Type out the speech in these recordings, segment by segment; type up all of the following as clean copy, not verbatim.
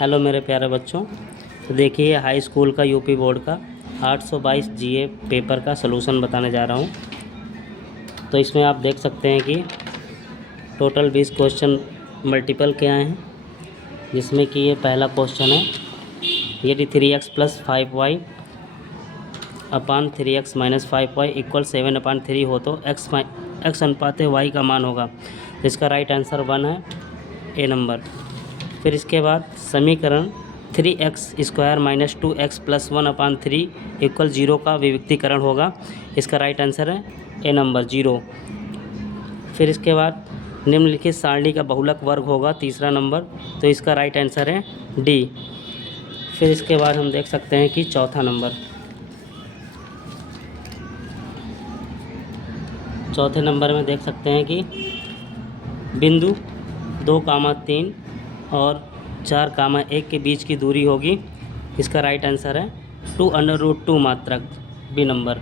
Hello मेरे प्यारे बच्चों। तो देखिए हाई स्कूल का यूपी बोर्ड का 822 जीए पेपर का सलूशन बताने जा रहा हूँ। तो इसमें आप देख सकते हैं कि टोटल 20 क्वेश्चन मल्टीपल के आए हैं, जिसमें कि ये पहला क्वेश्चन है, यदि 3x + 5y अपान 3x - 5y = 7/3 हो तो x अनुपात y का मान होगा। तो इसका राइट आंसर 1 है, ए नंबर। फिर इसके बाद समीकरण 3x² - 2x + 1/3 = 0 का विविक्तीकरण होगा। इसका राइट आंसर है ए नंबर 0। फिर इसके बाद निम्नलिखित सारणी का बहुलक वर्ग होगा, तीसरा नंबर। तो इसका राइट आंसर है डी। फिर इसके बाद हम देख सकते हैं कि चौथा नंबर में देख सकते हैं कि बिंदु 2, 3 और 4, 1 के बीच की दूरी होगी। इसका राइट आंसर है 2√2 मात्रक, बी नंबर।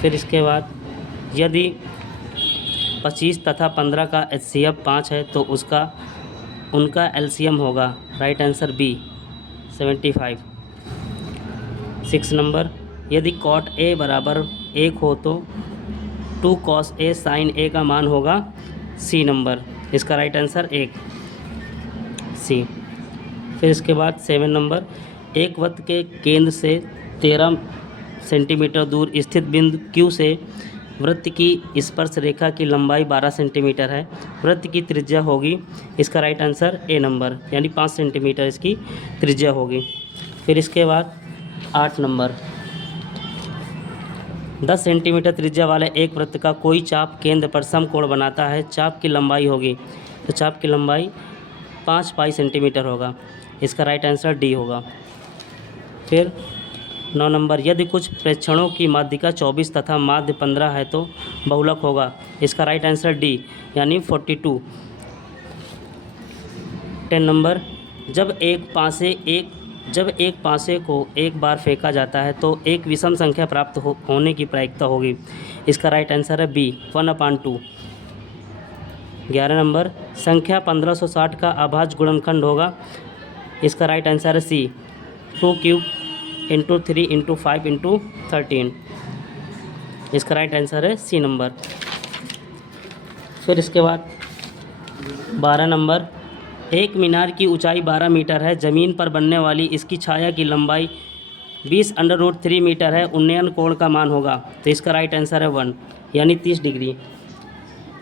फिर इसके बाद यदि 25 तथा 15 का HCF 5 है तो उनका LCM होगा। Right answer B 75। 6 नंबर, यदि cot A = 1 हो तो 2 cos A sin A का मान होगा, सी नंबर। इसका राइट आंसर 1, सी। फिर इसके बाद 7 नंबर, एक वृत्त के केंद्र से 13 सेंटीमीटर दूर स्थित बिंदु Q से वृत्त की स्पर्श रेखा की लंबाई 12 सेंटीमीटर है। वृत्त की त्रिज्या होगी, इसका राइट आंसर ए नंबर, यानी 5 सेंटीमीटर इसकी त्रिज्या होगी। फिर इसके बाद 8 नंबर, 10 सेंटीमीटर त्रिज्या वाले एक वृत्त का कोई चाप केंद्र पर समकोण बनाता है। चाप की लंबाई होगी, तो चाप की लंबाई 5 पाई सेंटीमीटर होगा। इसका राइट आंसर डी होगा। फिर 9 नंबर, यदि कुछ प्रेक्षणों की माध्यिका 24 तथा माध्य 15 है तो बहुलक होगा। इसका राइट आंसर डी, यानी 42। 10 नंबर, जब एक पासे को एक बार फेंका जाता है तो एक विषम संख्या प्राप्त होने की प्रायिकता होगी। इसका राइट आंसर है बी 1/2। 11 नंबर, संख्या 1560 का अभाज्य गुणनखंड होगा। इसका राइट आंसर है सी 2³ × 3 × 5 × 13। इसका राइट आंसर है सी नंबर। फिर इसके बाद 12 नंबर, एक मीनार की ऊंचाई 12 मीटर है। ज़मीन पर बनने वाली इसकी छाया की लंबाई 20√3 मीटर है। उन्नयन कोण का मान होगा। तो इसका राइट आंसर है 1, यानी 30 डिग्री।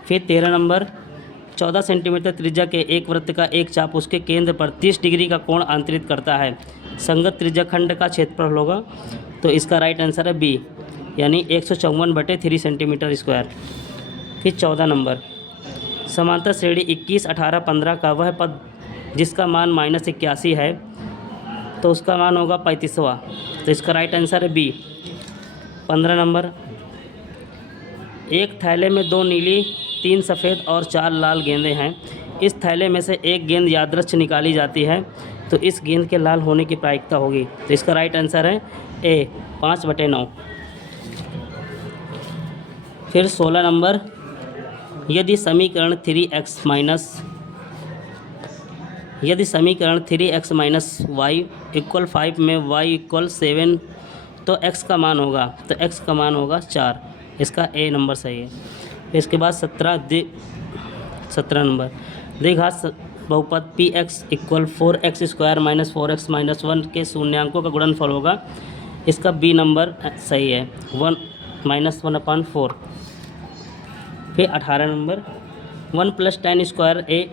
फिर 13 नंबर, 14 सेंटीमीटर त्रिज्या के एक वृत्त का एक चाप उसके केंद्र पर 30 डिग्री का कोण अंतरित करता है। संगत त्रिज्या खंड का क्षेत्रफल होगा। तो इसका राइट आंसर है बी, यानी 154/3 सेंटीमीटर स्क्वायर। फिर 14 नंबर, समांतर श्रेणी 21, 18, 15 का वह पद जिसका मान -81 है तो उसका मान होगा 35वां। तो इसका राइट आंसर है बी। 15 नंबर, एक थैले में 2 नीली, 3 सफ़ेद और 4 लाल गेंदें हैं। इस थैले में से एक गेंद यादृच्छिक निकाली जाती है तो इस गेंद के लाल होने की प्रायिकता होगी। तो इसका राइट आंसर है ए 5/9। फिर 16 नंबर, यदि समीकरण 3x - y = 5 में y = 7 तो x का मान होगा, तो x का मान होगा 4। इसका ए नंबर सही है। इसके बाद 17 नंबर, द्विघात बहुपद px = 4x² - 4x - 1 के शून्यांकों का गुणनफल होगा। इसका बी नंबर सही है, 1 - 1/4। फिर 18 number, 1 + tan² A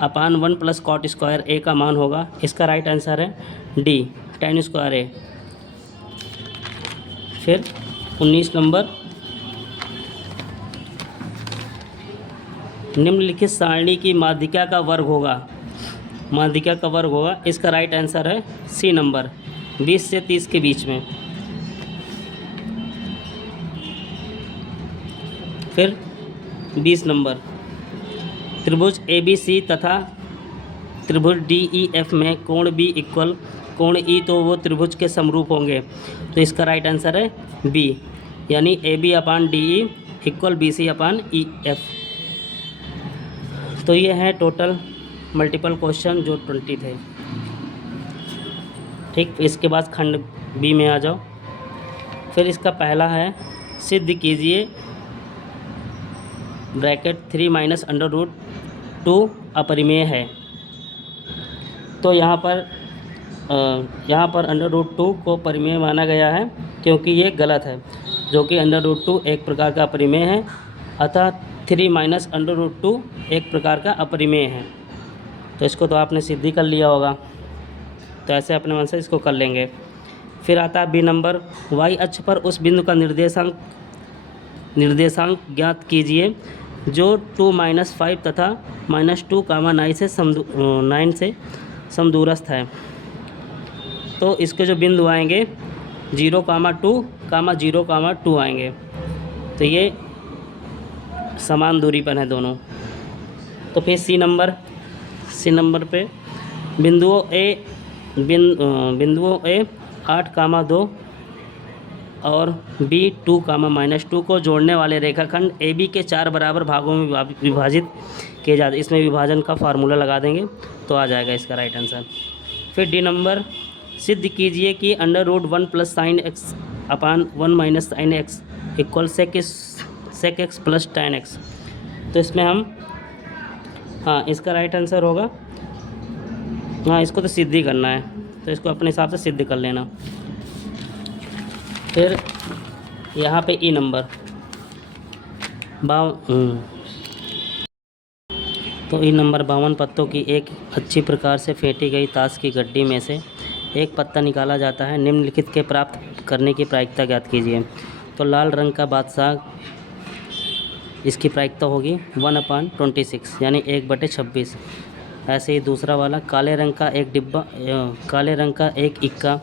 upon 1 + cot² A का मान होगा। इसका राइट आंसर है डी, tan² A। फिर 19 नंबर, निम्नलिखित सारणी की माध्यिका का वर्ग होगा। इसका राइट आंसर है सी नंबर, 20 से 30 के बीच में। फिर 20 नंबर, त्रिभुज ABC तथा त्रिभुज DEF में कोण B = कोण E तो वो त्रिभुज के समरूप होंगे। तो इसका राइट आंसर है बी, यानी AB/DE = BC/EF। तो ये है टोटल मल्टीपल क्वेश्चन जो 20 थे। ठीक, इसके बाद खंड बी में आ जाओ। फिर इसका पहला है सिद्ध कीजिए ब्रैकेट 3 माइनस अंडर रूट 2 अपरिमेय है। तो यहाँ पर अंडर रूट 2 को परिमेय माना गया है क्योंकि ये गलत है, जो कि अंडर रूट 2 एक प्रकार का अपरिमेय है, अतः 3 माइनस अंडर रूट 2 एक प्रकार का अपरिमेय है। तो इसको तो आपने सिद्ध ही कर लिया होगा, तो ऐसे अपने मन से इसको कर लेंगे। फिर आता है बी नंबर, वाई अक्ष पर उस बिंदु का निर्देशांक ज्ञात कीजिए जो 2-5 तथा -2, 9 से समदूरस्थ है। तो इसके जो बिंदु आएंगे 0, 2, 0, 2 आएंगे। तो ये समान दूरी पर हैं दोनों। तो फिर सी नंबर पे बिंदुओं ए 8, 2 और बी 2, -2 को जोड़ने वाले रेखाखंड ए बी के 4 बराबर भागों में विभाजित किए जाते। इसमें विभाजन का फार्मूला लगा देंगे तो आ जाएगा इसका राइट आंसर। फिर डी नंबर, सिद्ध कीजिए कि अंडर रूट 1 + sin x अपान 1 - sin x equal sec x + tan x। तो इसमें हम इसका राइट आंसर होगा, इसको तो सिद्ध ही करना है, तो इसको अपने हिसाब से सिद्ध कर लेना। फिर यहाँ पे ई नंबर तो ई नंबर 52 पत्तों की एक अच्छी प्रकार से फेंटी गई ताश की गड्डी में से एक पत्ता निकाला जाता है। निम्नलिखित के प्राप्त करने की प्रायिकता ज्ञात कीजिए। तो लाल रंग का बादशाह, इसकी प्रायिकता होगी 1/26 यानी 1/26। ऐसे ही दूसरा वाला काले रंग का एक इक्का,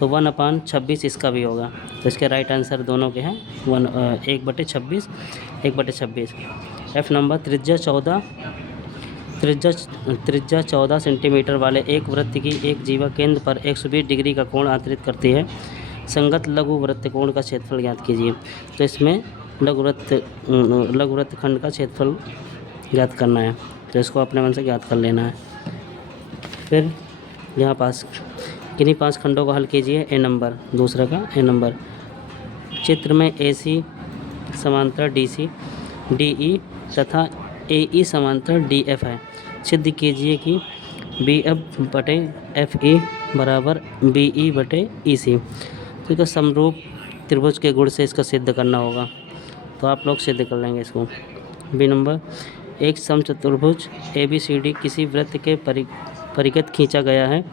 तो 1/26 इसका भी होगा। तो इसके राइट आंसर दोनों के हैं 1/26, 1/26। एफ नंबर, त्रिज्या 14 सेंटीमीटर वाले एक वृत्त की एक जीवा केंद्र पर 120 डिग्री का कोण आंतरित करती है। संगत लघु वृत्त कोण का क्षेत्रफल ज्ञात कीजिए। तो इसमें लघु वृत्त खंड का क्षेत्रफल ज्ञात करना है, तो इसको अपने मन से ज्ञात कर लेना है। फिर यहाँ पास किन्हीं 5 खंडों को हल कीजिए। ए नंबर, दूसरा का ए नंबर, चित्र में AC समांतर DC, DE तथा AE समांतर DF है। सिद्ध कीजिए कि BF/FE बराबर BE/EC। तो इसका समरूप त्रिभुज के गुण से इसका सिद्ध करना होगा, तो आप लोग सिद्ध कर लेंगे इसको। बी नंबर, एक समचतुर्भुज ABCD किसी वृत्त के परिगत खींचा गया है।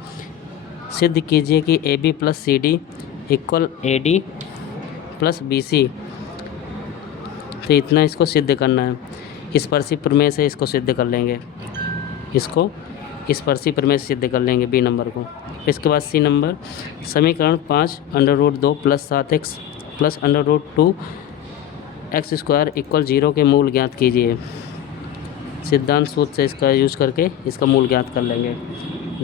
सिद्ध कीजिए कि AB + CD = AD + BC। तो इतना इसको सिद्ध करना है। स्पर्शी प्रमेय से इसको सिद्ध कर लेंगे, इसको स्पर्शी प्रमेय से सिद्ध कर लेंगे बी नंबर को। इसके बाद सी नंबर, समीकरण 5 √2 + 7x + √2 x² = 0 के मूल ज्ञात कीजिए। सिद्धांत सूत्र से इसका यूज करके इसका मूल ज्ञात कर लेंगे।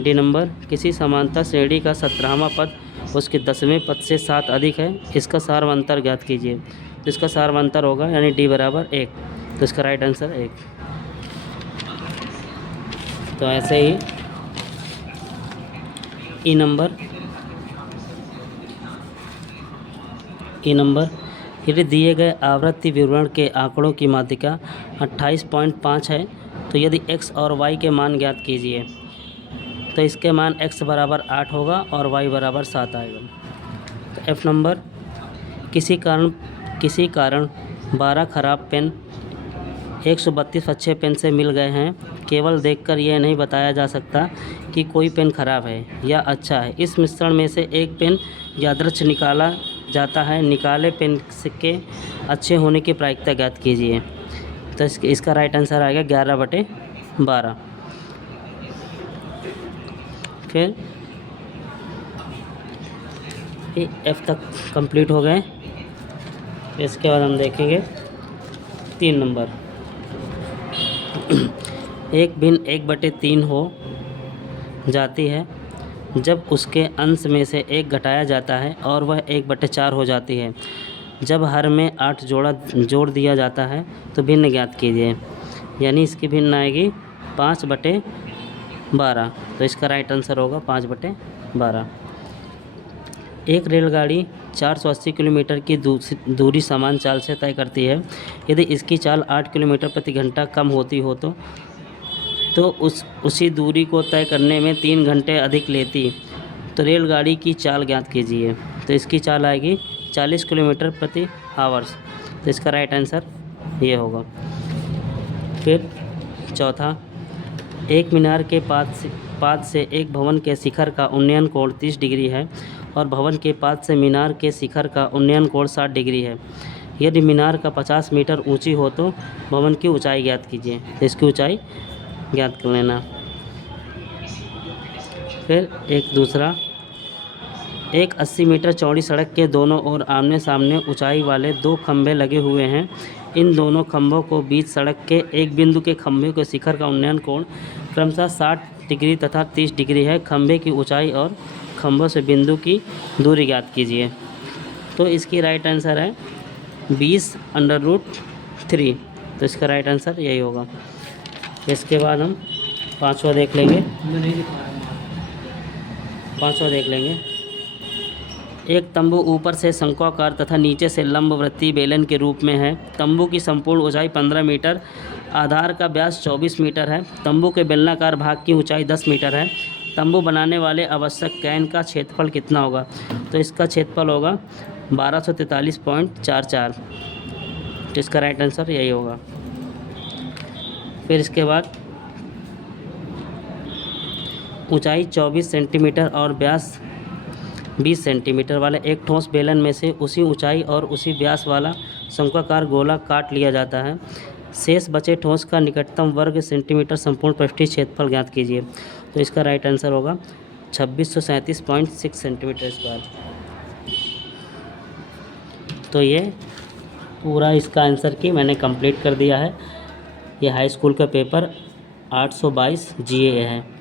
डी नंबर, किसी समांतर श्रेणी का 17वां पद उसके 10वें पद से 7 अधिक है, इसका सार्वंतर ज्ञात कीजिए। तो इसका सार्वंतर होगा यानी D = 1, तो इसका राइट आंसर 1। तो ऐसे ही ई नंबर, यदि दिए गए आवृत्ति विवरण के आंकड़ों की मात्रा 28.5 है तो यदि x और y के मान ज्ञात कीजिए। तो इसके मान x = 8 होगा और y = 7 आएगा। तो एफ नंबर, किसी कारण 12 खराब पेन 132 अच्छे पेन से मिल गए हैं। केवल देखकर यह नहीं बताया जा सकता कि कोई पेन खराब है या अच्छा है। इस मिश्रण में से एक पेन यादृच्छ निकाला जाता है। निकाले पेन के अच्छे होने की प्रायिकता ज्ञात कीजिए। तो इसका राइट आंसर आएगा 11/12। फिर F तक कंप्लीट हो गए। इसके बाद हम देखेंगे 3 नंबर। एक भिन्न 1/3 हो जाती है जब उसके अंश में से 1 घटाया जाता है और वह 1/4 हो जाती है। जब हर में 8 जोड़ दिया जाता है तो भिन्न ज्ञात कीजिए। यानी इसकी भिन्न आएगी 5/12। तो इसका राइट आंसर होगा 5/12। एक रेलगाड़ी 480 किलोमीटर की दूरी समान चाल से तय करती है। यदि इसकी चाल 8 किलोमीटर प्रति घंटा कम होती हो तो उसी दूरी को तय करने में 3 घंटे अधिक लेती। तो रेलगाड़ी की चाल ज्ञात कीजिए। तो इसकी चाल आएगी 40 किलोमीटर प्रति आवर्स। तो इसका राइट आंसर ये होगा। फिर चौथा, एक मीनार के पाद से एक भवन के शिखर का उन्नयन कोण 30 डिग्री है और भवन के पाद से मीनार के शिखर का उन्नयन कोण 60 डिग्री है। यदि मीनार का 50 मीटर ऊंची हो तो भवन की ऊंचाई ज्ञात कीजिए। तो इसकी ऊंचाई ज्ञात कर लेना। फिर एक दूसरा, एक 80 मीटर चौड़ी सड़क के दोनों ओर आमने सामने ऊंचाई वाले 2 खंभे लगे हुए हैं। इन दोनों खंभों को बीच सड़क के एक बिंदु के खंभे के शिखर का उन्नयन कोण क्रमशः 60 डिग्री तथा 30 डिग्री है। खंभे की ऊंचाई और खंभों से बिंदु की दूरी ज्ञात कीजिए। तो इसकी राइट आंसर है 20√3। तो इसका राइट आंसर यही होगा। इसके बाद हम पांचवा देख लेंगे। एक तंबू ऊपर से शंक्वाकार तथा नीचे से लंबवृत्तीय बेलन के रूप में है। तंबू की संपूर्ण ऊंचाई 15 मीटर, आधार का व्यास 24 मीटर है। तंबू के बेलनाकार भाग की ऊंचाई 10 मीटर है। तंबू बनाने वाले आवश्यक कैन का क्षेत्रफल कितना होगा? तो इसका क्षेत्रफल होगा 1243.44। तो इसका राइट आंसर यही होगा। फिर इसके बाद ऊंचाई 24 सेंटीमीटर और व्यास 20 सेंटीमीटर वाले एक ठोस बेलन में से उसी ऊंचाई और उसी व्यास वाला शंक्वाकार गोला काट लिया जाता है। शेष बचे ठोस का निकटतम वर्ग सेंटीमीटर संपूर्ण पृष्ठीय क्षेत्रफल ज्ञात कीजिए। तो इसका राइट आंसर होगा 2637.6 सेंटीमीटर स्क्वायर। तो ये पूरा इसका आंसर की मैंने कंप्लीट कर दिया है। ये हाई स्कूल का पेपर 822 GA है।